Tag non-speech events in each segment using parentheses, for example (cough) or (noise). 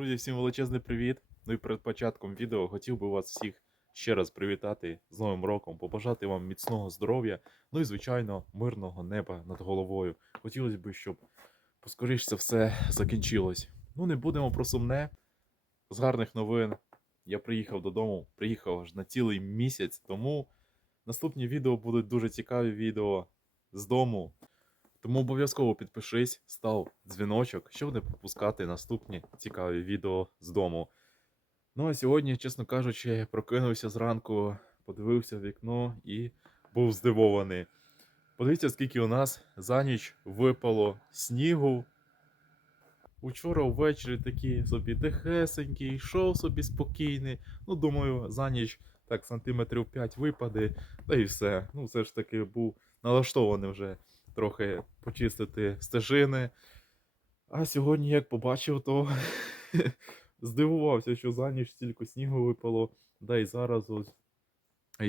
Друзі, всім величезний привіт. Ну і перед початком відео хотів би вас всіх ще раз привітати з Новим роком, побажати вам міцного здоров'я, ну і, звичайно, мирного неба над головою. Хотілося б, щоб поскоріше це все закінчилось. Ну, не будемо про сумне. З гарних новин. Я приїхав додому, приїхав аж на цілий місяць, тому наступні відео будуть дуже цікаві відео з дому. Тому обов'язково підпишись, став дзвіночок, щоб не пропускати наступні цікаві відео з дому. Ну а сьогодні, чесно кажучи, прокинувся зранку, подивився в вікно і був здивований. Подивіться, скільки у нас за ніч випало снігу. Учора ввечері такий собі тихесенький, йшов собі спокійний. Ну, думаю, за ніч так сантиметрів 5 випаде, та і все. Ну, все ж таки був налаштований вже трохи почистити стежини. А сьогодні, як побачив, то (laughs) здивувався, що за ніч стільки снігу випало. Да і зараз ось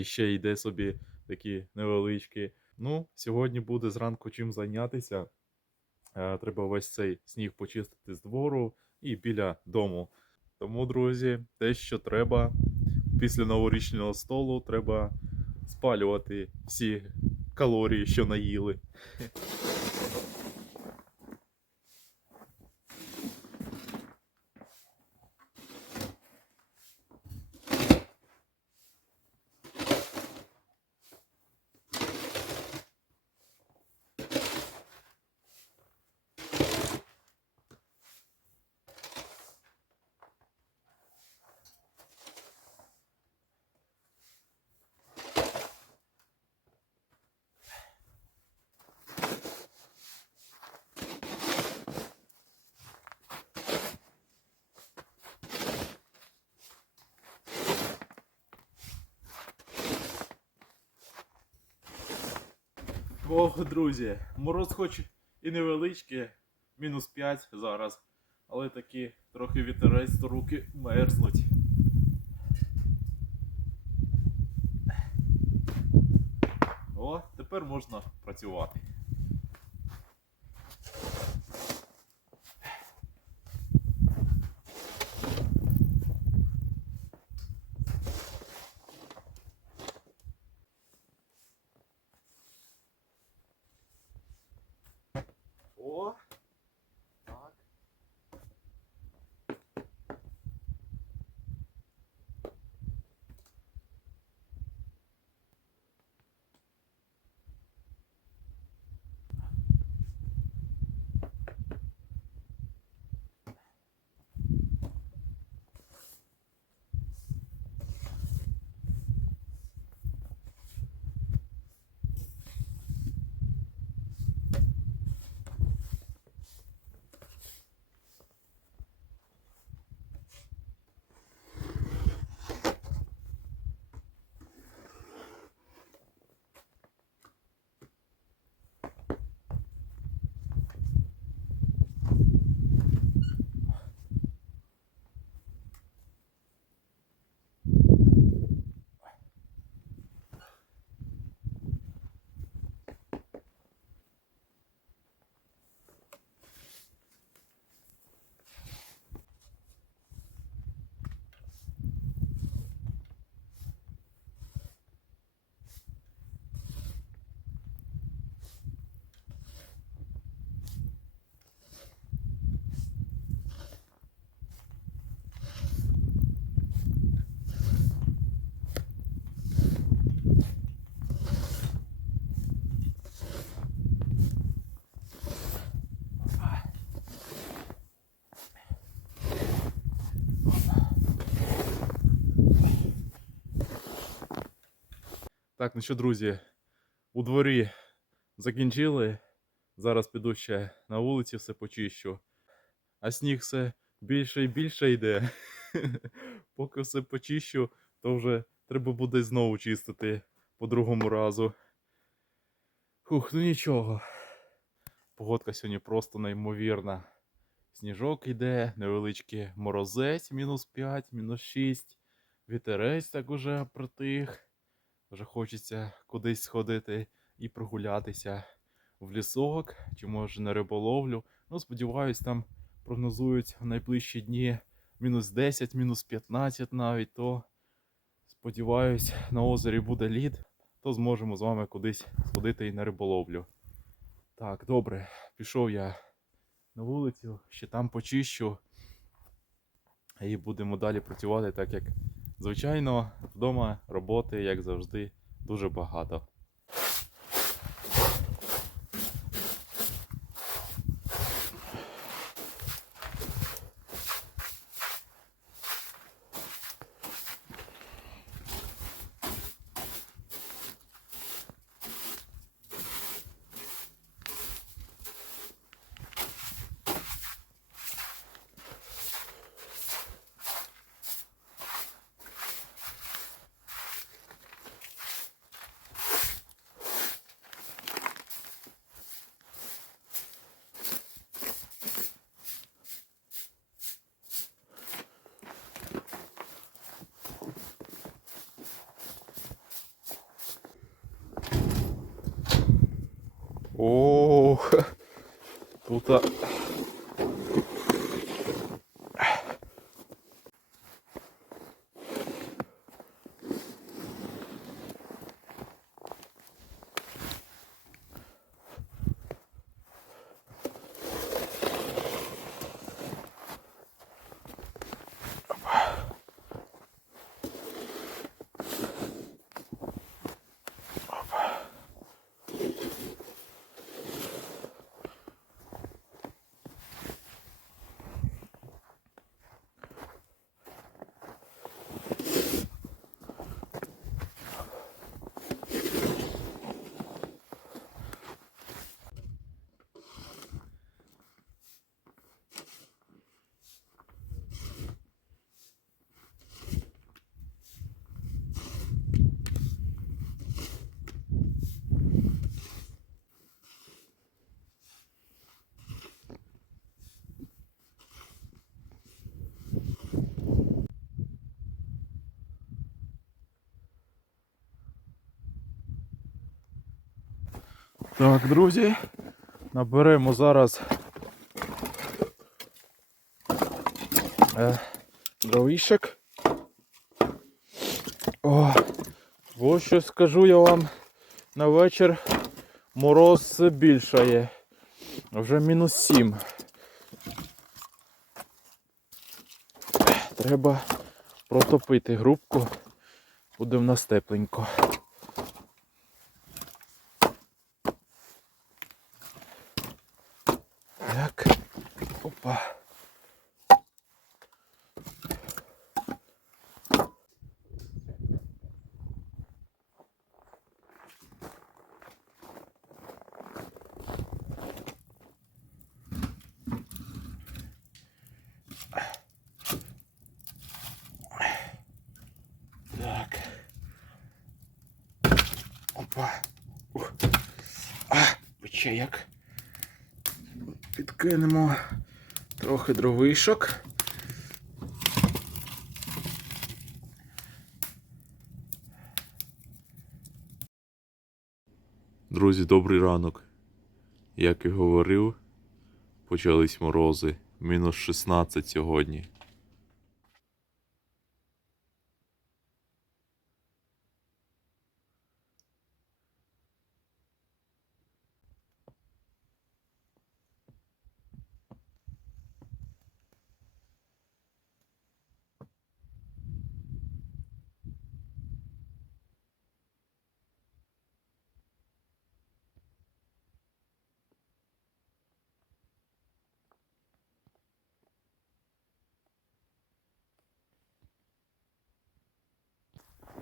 ще йде собі такі невеличкі. Ну, сьогодні буде зранку чим зайнятися. Е, Треба весь цей сніг почистити з двору і біля дому. Тому, друзі, те, що треба після новорічного столу, треба спалювати всі калорії, що наїли. (laughs) Ох, друзі, мороз хоч і невеличкий, мінус 5 зараз, але такі трохи вітерець, то руки мерзнуть. О, тепер можна працювати. Так, ну що, друзі, у дворі закінчили. Зараз піду ще на вулиці все почищу. А сніг все більше і більше йде. (laughs) Поки все почищу, то вже треба буде знову чистити по другому разу. Фух, ну нічого. Погодка сьогодні просто неймовірна. Сніжок йде, невеличкий морозець, мінус 5, мінус 6. Вітерець так уже притих. Вже хочеться кудись сходити і прогулятися в лісок, чи може на риболовлю. Ну, сподіваюсь, там прогнозують в найближчі дні мінус 10, мінус 15 навіть, то сподіваюсь, на озері буде лід, то зможемо з вами кудись сходити і на риболовлю. Так, добре, пішов я на вулицю, ще там почищу. І будемо далі працювати, так як звичайно вдома роботи, як завжди, дуже багато. О, тут. Так, друзі, наберемо зараз е, дровішек. О, ось що скажу я вам на вечір мороз більшає. Вже мінус 7. Треба протопити грубку, буде в нас тепленько. Пече як. Підкинемо трохи дровишок. Друзі, добрий ранок. Як і говорив, почались морози. Мінус 16 сьогодні.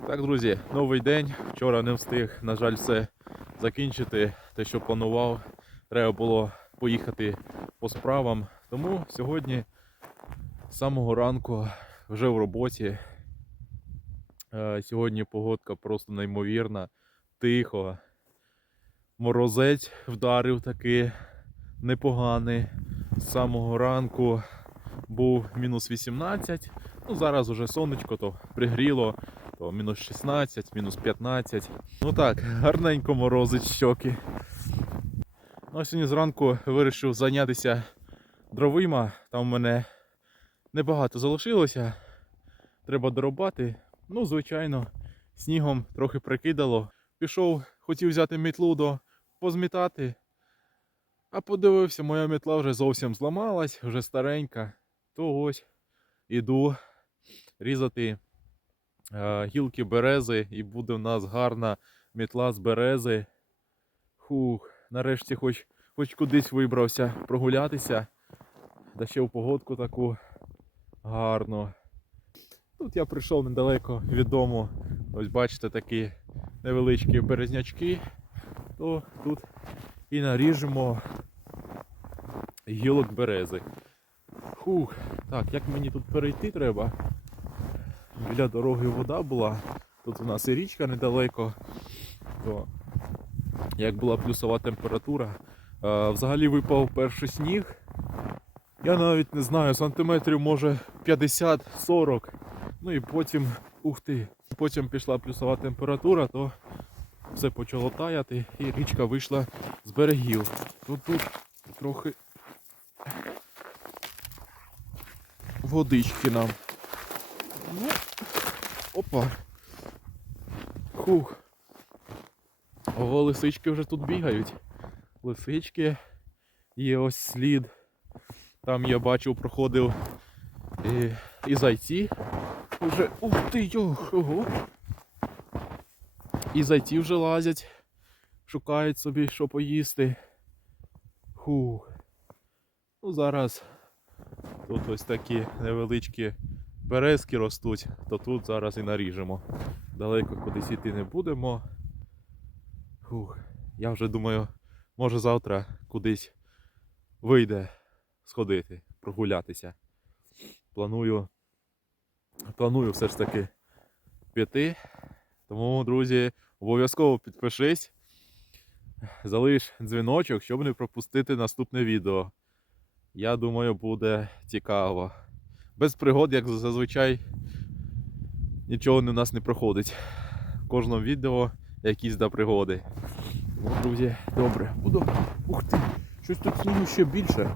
Так, друзі, новий день. Вчора не встиг, на жаль, все закінчити. Те, що планував, треба було поїхати по справам. Тому сьогодні з самого ранку вже в роботі. Е, Сьогодні погодка просто неймовірна, тихо. Морозець вдарив таки непоганий. З самого ранку був мінус 18. Ну, зараз уже сонечко то пригріло, то мінус 16, мінус 15. Ну так, гарненько морозить щоки. Ну, сьогодні зранку вирішив зайнятися дровима. Там у мене Небагато залишилося. Треба дорубати. Ну, звичайно, снігом трохи прикидало. Пішов, хотів взяти мітлу до позмітати. А подивився, моя мітла вже зовсім зламалась, вже старенька. То ось іду різати гілки берези, і буде в нас гарна мітла з берези. Хух, нарешті хоч, хоч кудись вибрався прогулятися. Да ще в погодку таку гарну. Тут я прийшов недалеко від дому. Ось бачите такі невеличкі березнячки. То тут і наріжемо гілок берези. Хух, так, як мені тут перейти треба? Біля дороги вода була. Тут у нас і річка недалеко. То як була плюсова температура. е, Взагалі випав перший сніг. Я навіть не знаю, сантиметрів може 50-40. Ну і потім, ух ти, потім пішла плюсова температура, то все почало таяти і річка вийшла з берегів. Тут тут трохи водички нам. Опа. Хух. Ого, лисички вже тут бігають. Лисички. Є ось слід. Там я бачив, проходив і, і зайці. Вже. Ух ти йох! Ого. І зайці вже лазять, шукають собі, що поїсти. Хух. Ну зараз тут ось такі невеличкі березки ростуть, то тут зараз і наріжемо. Далеко кудись йти не будемо. Фух. Я вже думаю, може завтра кудись вийде сходити, прогулятися. Планую, планую все ж таки піти. Тому, друзі, обов'язково підпишись, залиш дзвіночок, щоб не пропустити наступне відео. Я думаю, буде цікаво. Без пригод, як зазвичай, нічого у нас не проходить. В кожному відео якісь да пригоди. Тому, друзі, добре, буду. Ух ти! Щось тут снігу ще більше.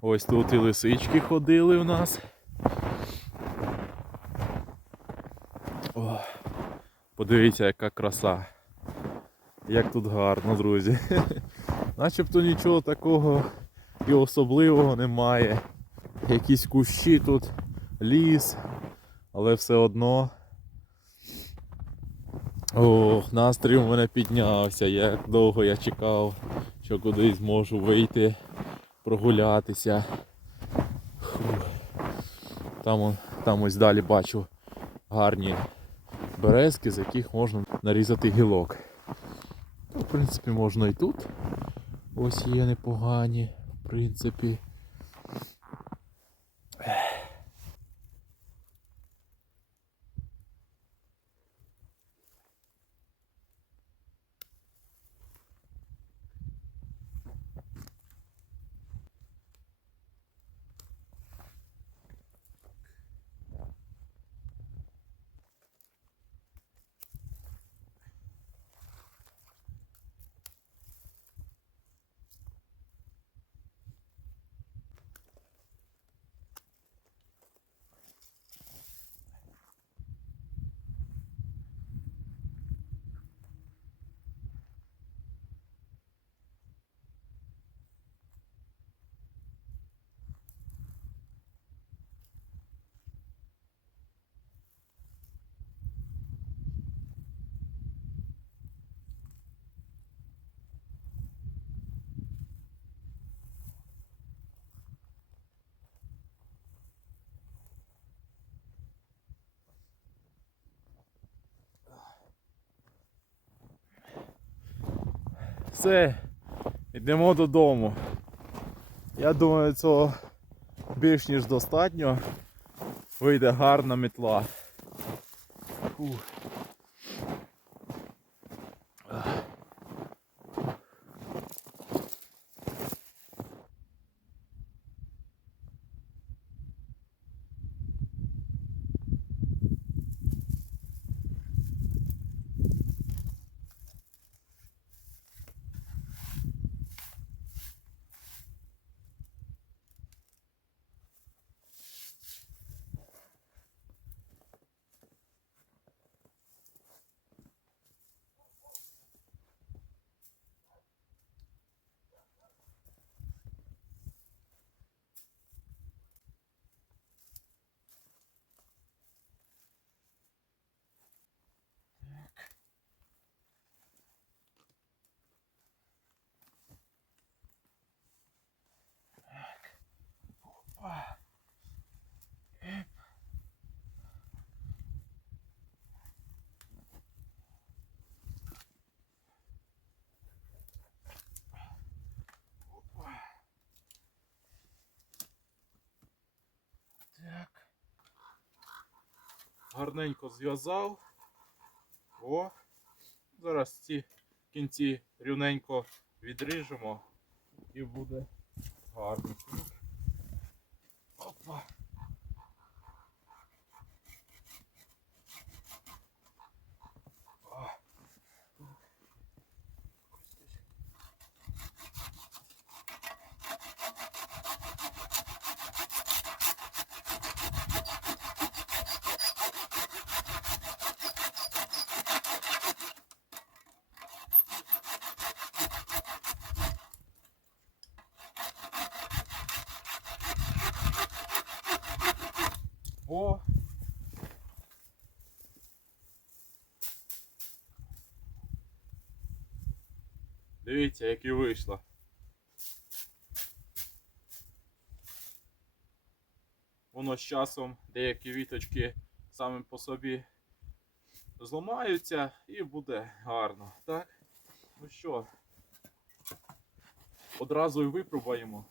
Ось тут і лисички ходили у нас. О, подивіться, яка краса. Як тут гарно, друзі. (laughs) Начебто нічого такого і особливого немає. Якісь кущі тут, ліс, але все одно. Ох, настрій у мене піднявся. Як довго я чекав, що кудись зможу вийти, прогулятися. Там, там ось далі бачу гарні березки, з яких можна нарізати гілок. Ну, в принципі, можна і тут. Ось є непогані, принципі. Все, йдемо додому. Я думаю, цього більш ніж достатньо. Вийде гарна мітла. Фух. Гарненько зв'язав. О, зараз ці кінці рівненько відріжемо і буде гарно. Опа. А. О! Дивіться, як і вийшло. Воно з часом деякі віточки самі по собі зламаються і буде гарно, так? Ну що, одразу і випробуємо.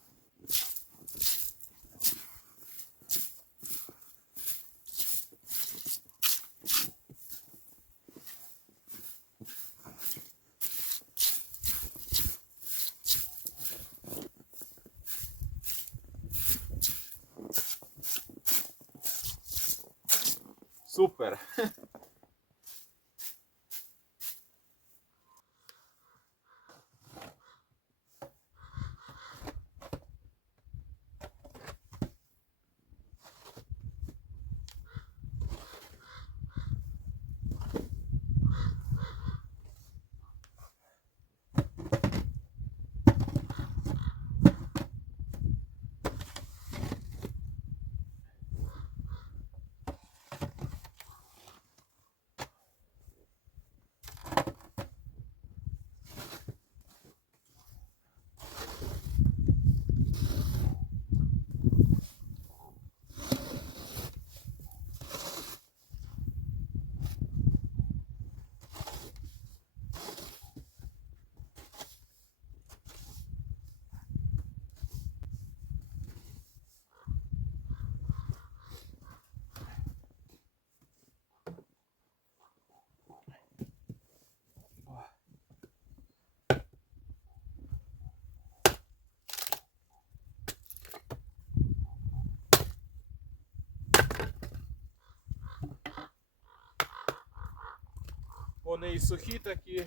Вони і сухі такі,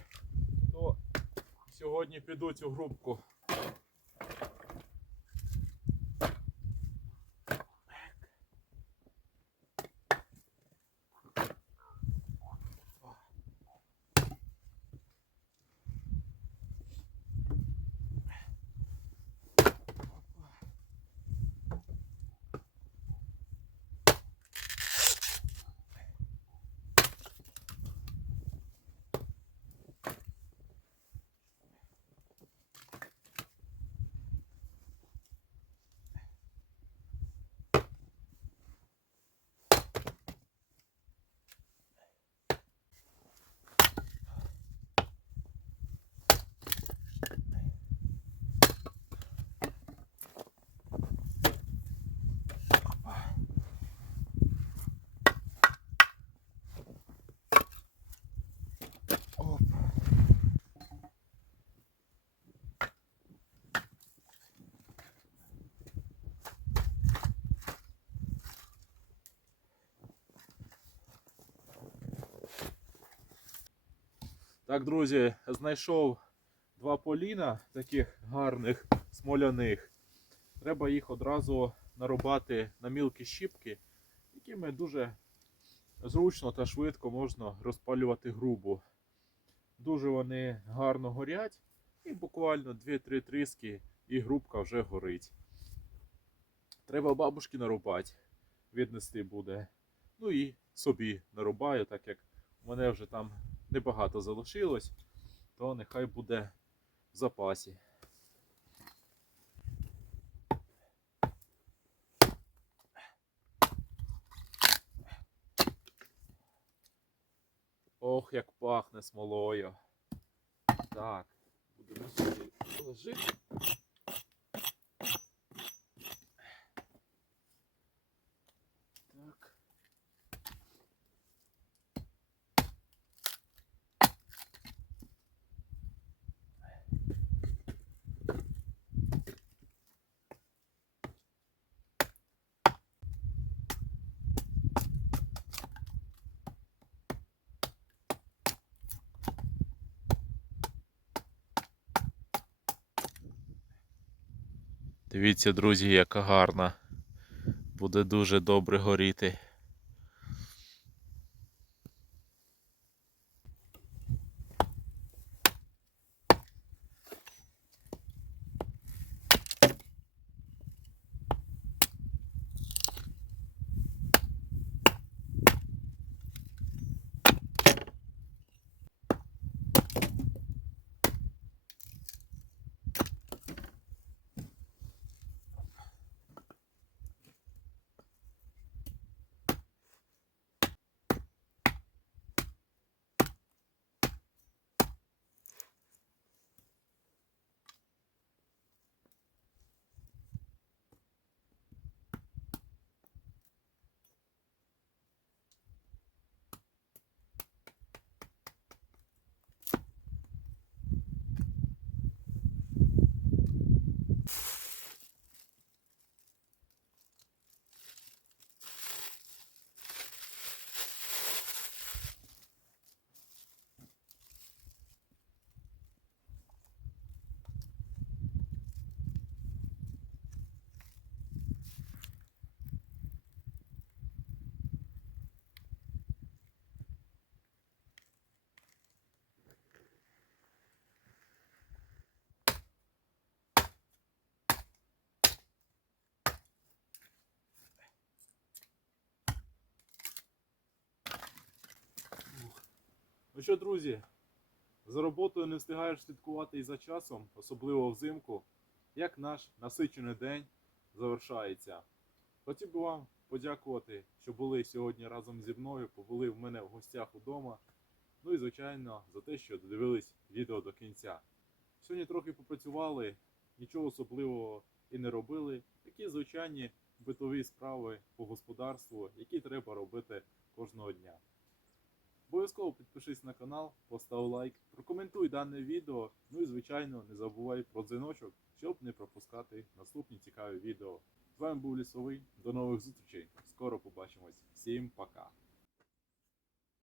то сьогодні підуть у грубку. Так, друзі, знайшов два поліна таких гарних смоляних. Треба їх одразу нарубати на мілкі щіпки, якими дуже зручно та швидко можна розпалювати грубу. Дуже вони гарно горять, і буквально 2-3 тріски, і грубка вже горить. Треба бабушки нарубати, віднести буде. Ну і собі нарубаю, так як у мене вже там небагато залишилось, то нехай буде в запасі. Ох, як пахне смолою. Так, будемо сюди положити. Так. Дивіться, друзі, яка гарна. Буде дуже добре горіти. Ну що, друзі, за роботою не встигаєш слідкувати і за часом, особливо взимку, як наш насичений день завершається. Хотів би вам подякувати, що були сьогодні разом зі мною, побули в мене в гостях удома. Ну і, звичайно, за те, що додивились відео до кінця. Сьогодні трохи попрацювали, нічого особливого і не робили. Такі звичайні битові справи по господарству, які треба робити кожного дня. Обов'язково підпишись на канал, постав лайк, прокоментуй дане відео. Ну і звичайно не забувай про дзвіночок, щоб не пропускати наступні цікаві відео. З вами був Лісовий. До нових зустрічей. Скоро побачимось. Всім пока.